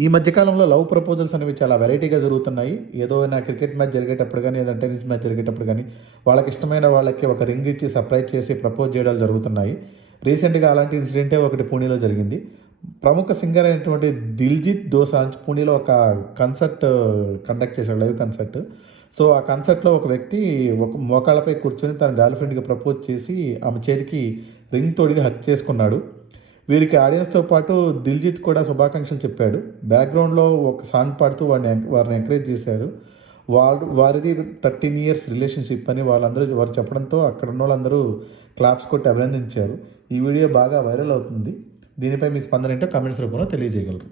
ఈ మధ్యకాలంలో love proposals అనేవి చాలా వెరైటీగా జరుగుతున్నాయి. ఏదో నా క్రికెట్ మ్యాచ్ జరిగేటప్పుడు గానీ, ఏదైనా టెన్నిస్ మ్యాచ్ జరిగేటప్పుడు గానీ, వాళ్ళకి ఇష్టమైన వాళ్ళకి ఒక రింగ్ ఇచ్చి సర్ప్రైజ్ చేసి ప్రపోజ్ చేయడాలు జరుగుతున్నాయి. రీసెంట్‌గా అలాంటి ఇన్సిడెంటే ఒకటి పూణేలో జరిగింది. ప్రముఖ సింగర్ అయినటువంటి దిల్‌జీత్ దోసాంజ్ పూణేలో ఒక కన్సర్ట్ కండక్ట్ చేశాడు. Live concert. సో, ఆ కన్సర్ట్‌లో ఒక వ్యక్తి ఒక మోకాళ్ళపై కూర్చొని తన గర్ల్ ఫ్రెండ్‌కి ప్రపోజ్ చేసి ఆమె చేతికి రింగ్ తొడిగి హగ్ చేసుకున్నాడు. వీరికి ఆడియన్స్‌తో పాటు దిల్‌జీత్ కూడా శుభాకాంక్షలు చెప్పాడు. బ్యాక్‌గ్రౌండ్‌లో ఒక సాంగ్ పాడుతూ వారిని ఎంకరేజ్ చేశారు. వారిది 13 ఇయర్స్ రిలేషన్‌షిప్ అని వారు చెప్పడంతో అక్కడున్నోళ్ళందరూ క్లాప్స్ కొట్టి అభినందించారు. ఈ వీడియో బాగా వైరల్ అవుతుంది. దీనిపై మీ స్పందన ఏంటో కామెంట్స్ రూపంలో తెలియజేయగలరు.